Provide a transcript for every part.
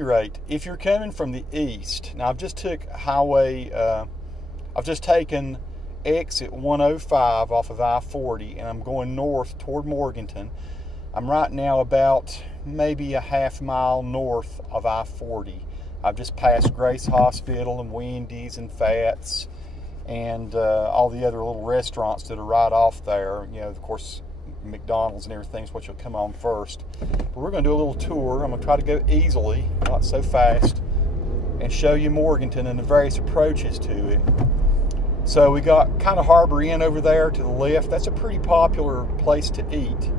Rate, if you're coming from the east, now I've just taken exit 105 off of I-40 and I'm going north toward Morganton. I'm right now about maybe a half mile north of I-40. I've just passed Grace Hospital and Wendy's and Fats and all the other little restaurants that are right off there. You know, of course, McDonald's and everything is what you'll come on first. But we're going to do a little tour. I'm going to try to go easily, not so fast, and show you Morganton and the various approaches to it. So we got kind of Harbor Inn over there to the left. That's a pretty popular place to eat.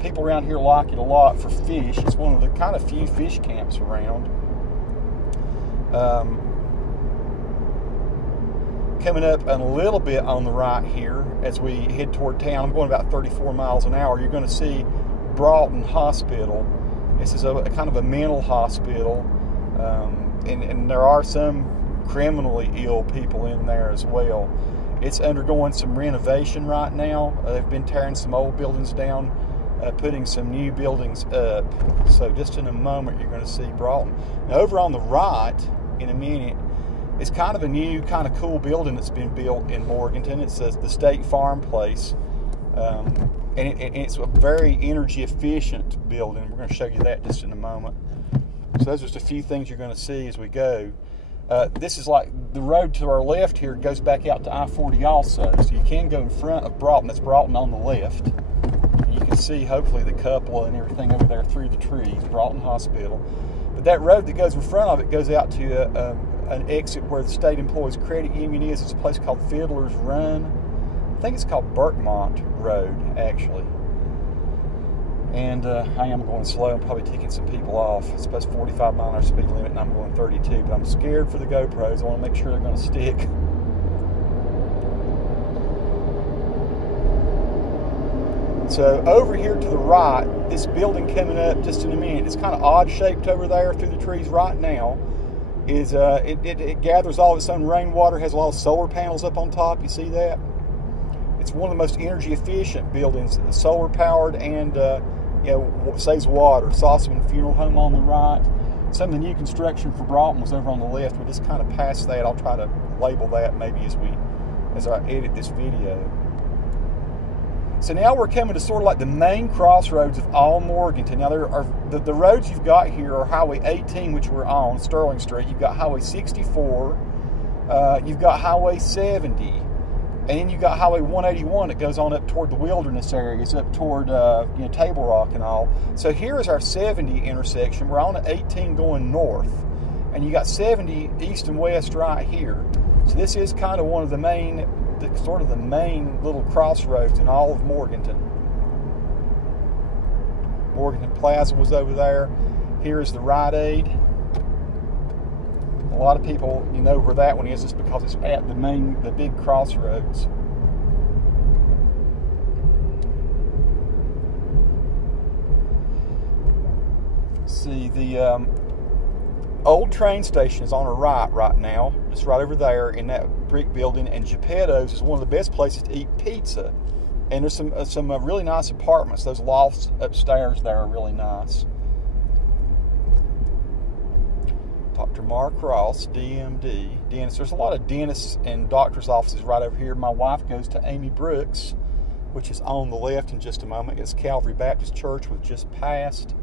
People around here like it a lot for fish. It's one of the kind of few fish camps around. Coming up a little bit on the right here as we head toward town, I'm going about 34 miles an hour, you're going to see Broughton Hospital. This is a kind of a mental hospital, and there are some criminally ill people in there as well. It's undergoing some renovation right now. They've been tearing some old buildings down, putting some new buildings up. So just in a moment you're going to see Broughton. Now over on the right, in a minute, it's kind of a new, kind of cool building that's been built in Morganton. It says the State Farm Place, and it's a very energy efficient building. We're going to show you that just in a moment. So those are just a few things you're going to see as we go. This is like the road to our left here goes back out to I-40 also, so you can go in front of Broughton. That's Broughton on the left. You can see hopefully the cupola and everything over there through the trees, Broughton Hospital. But that road that goes in front of it goes out to an exit where the State Employees Credit Union is. It's a place called Fiddler's Run. I think it's called Burkmont Road, actually. And I am going slow. I'm probably ticking some people off. It's supposed to 45 mile an hour speed limit, and I'm going 32. But I'm scared for the GoPros. I want to make sure they're going to stick. So over here to the right, this building coming up just in a minute, it's kind of odd shaped over there through the trees right now, is it gathers all of its own rainwater, has a lot of solar panels up on top. You see that? It's one of the most energy efficient buildings, solar powered, and you know, saves water. Sossaman Funeral Home on the right. Some of the new construction for Broughton was over on the left. We'll just kind of pass that. I'll try to label that maybe as I edit this video. So now we're coming to sort of like the main crossroads of all Morganton. Now there are the roads you've got here are Highway 18, which we're on, Sterling Street. You've got Highway 64. You've got Highway 70. And then you've got Highway 181 that goes on up toward the wilderness areas, up toward you know, Table Rock and all. So here is our 70 intersection. We're on 18 going north. And you got 70 east and west right here. So this is kind of one of the main, sort of the main little crossroads in all of Morganton. Morganton Plaza was over there. Here is the Rite Aid. A lot of people, you know where that one is just because it's at the big crossroads. See, the old train station is on our right now, just right over there in that brick building, and Geppetto's is one of the best places to eat pizza. And there's some really nice apartments. Those lofts upstairs there are really nice. Dr. Mark Ross, DMD, dentist. There's a lot of dentists and doctor's offices right over here. My wife goes to Amy Brooks, which is on the left in just a moment. It's Calvary Baptist Church, we've just passed.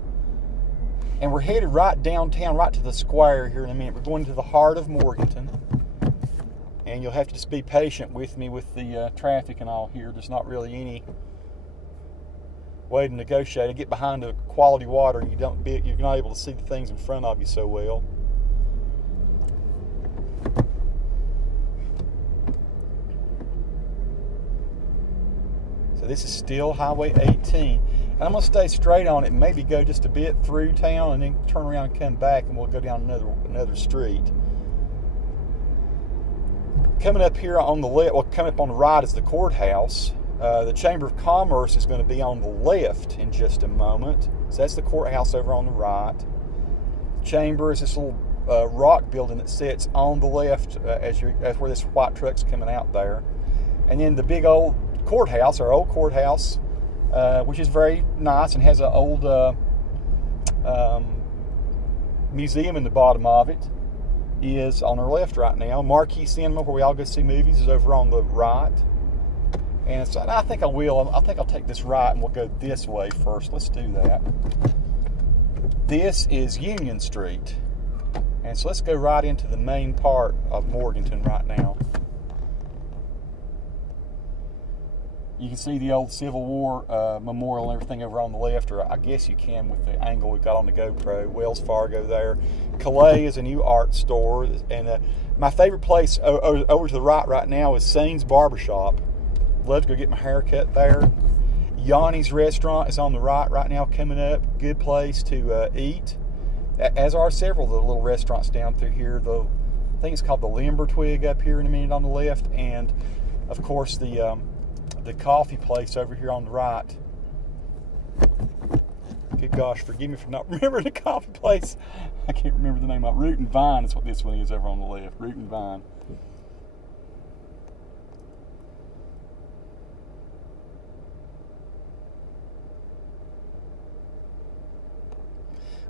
And we're headed right downtown, right to the square here in a minute. We're going to the heart of Morganton. And you'll have to just be patient with me with the traffic and all here. There's not really any way to negotiate. I get behind the quality water and you're not able to see the things in front of you so well. So this is still Highway 18. And I'm going to stay straight on it and maybe go just a bit through town and then turn around and come back and we'll go down another street. Coming up here on the left, well, coming up on the right is the courthouse. The Chamber of Commerce is going to be on the left in just a moment. So that's the courthouse over on the right. Chamber is this little rock building that sits on the left as where this white truck's coming out there. And then the big old courthouse, our old courthouse, which is very nice and has an old museum in the bottom of it is on our left right now. Marquee Cinema, where we all go see movies, is over on the right. And so I think I'll take this right and we'll go this way first. Let's do that. This is Union Street. And so let's go right into the main part of Morganton right now. You can see the old Civil War memorial and everything over on the left, or I guess you can with the angle we've got on the GoPro. Wells Fargo there. Calais is a new art store. And my favorite place over to the right now is Sane's Barbershop. Love to go get my hair cut there. Yanni's Restaurant is on the right now coming up. Good place to eat. As are several of the little restaurants down through here. I think it's called the Limber Twig up here in a minute on the left. And, of course, the coffee place over here on the right. Good gosh, forgive me for not remembering the coffee place. I can't remember the name of it. Root and Vine is what this one is over on the left. Root and Vine.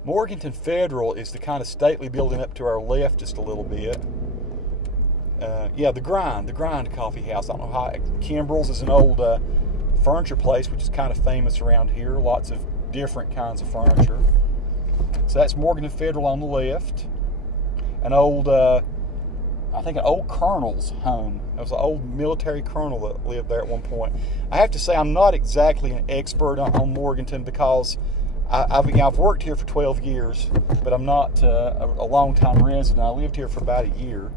Morganton Federal is the kind of stately building up to our left just a little bit. Yeah, the Grind Coffee House. I don't know how. Kimbrell's is an old furniture place, which is kind of famous around here. Lots of different kinds of furniture. So that's Morganton Federal on the left. An old, I think an old colonel's home. It was an old military colonel that lived there at one point. I have to say I'm not exactly an expert on Morganton because I've worked here for 12 years, but I'm not a long-time resident. I lived here for about a year,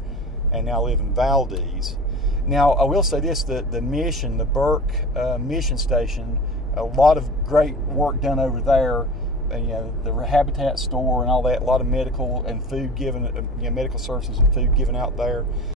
and now live in Valdez. Now, I will say this, the mission, the Burke mission station, a lot of great work done over there. And, the Habitat store and all that, a lot of medical and food given, medical services and food given out there.